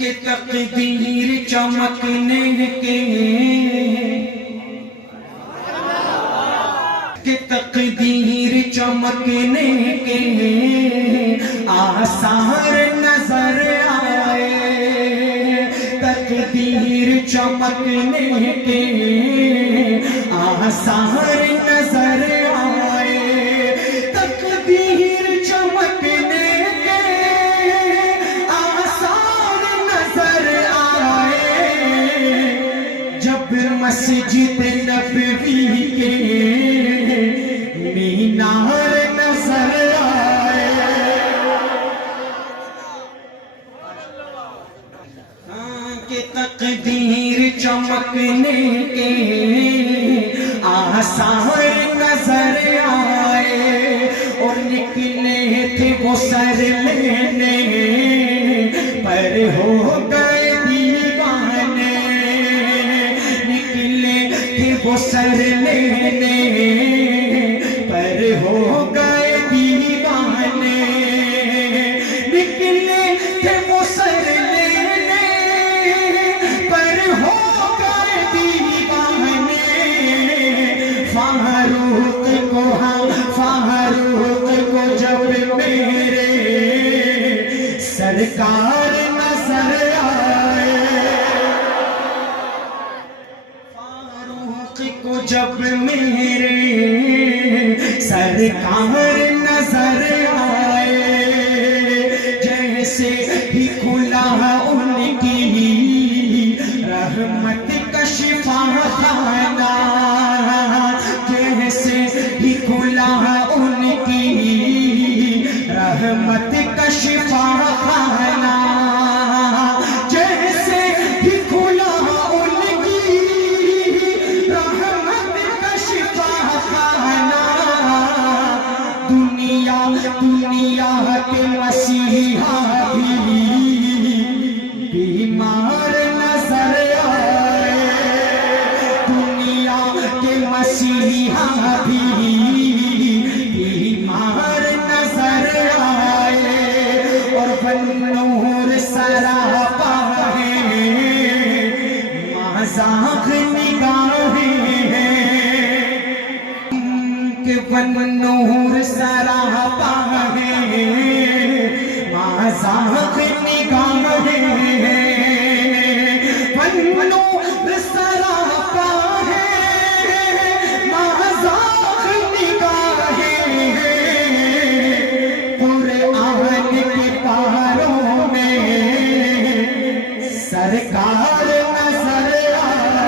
کہ تقدیر چمکنے کے، کہ تقدیر چمکنے کے آثار نظر آئے، تقدیر چمکنے کے آثار نظر آئے، تقدیر چمکنے کے آثار نظر آئے، جب مسجد نبوی کے مینار نظر آئے، کہ تقدیر چمکنے کے آثار نظر آئے، اور نکلے تھے وہ سر لینے پر ہو گئے دیوانے، نکلے تھے وہ سر لینے پر ہو گئے دیوانے، نکلے تھے وہ سر لینے پر ہو گئے دیوانے، فاروق کو جب میرے سرکار نظر آئے، فاروق کو جب میرے سرکار نظر آئے، جیسے ہی کھلا ان کی رحمت کا شفا خانہ، جیسے ہی کھلا ان کی رحمت کا شفا خانہ، جیسے ہی کھلا ان کی رحمت کا شفا خانہ، دنیا کے مسیحا بھی بیمار نظر آئے، دنیا کے مسیحا بھی بیمار نظر آئے، اور بنور سراپا ہے مذاق نگاہیں ہیں، کہ بنور سراپا ہے مذاق نگاہیں ہیں، بنور سراپا ہے مذاق نگاہیں ہیں، قرآن کے پاروں میں سرکار نظر آئے۔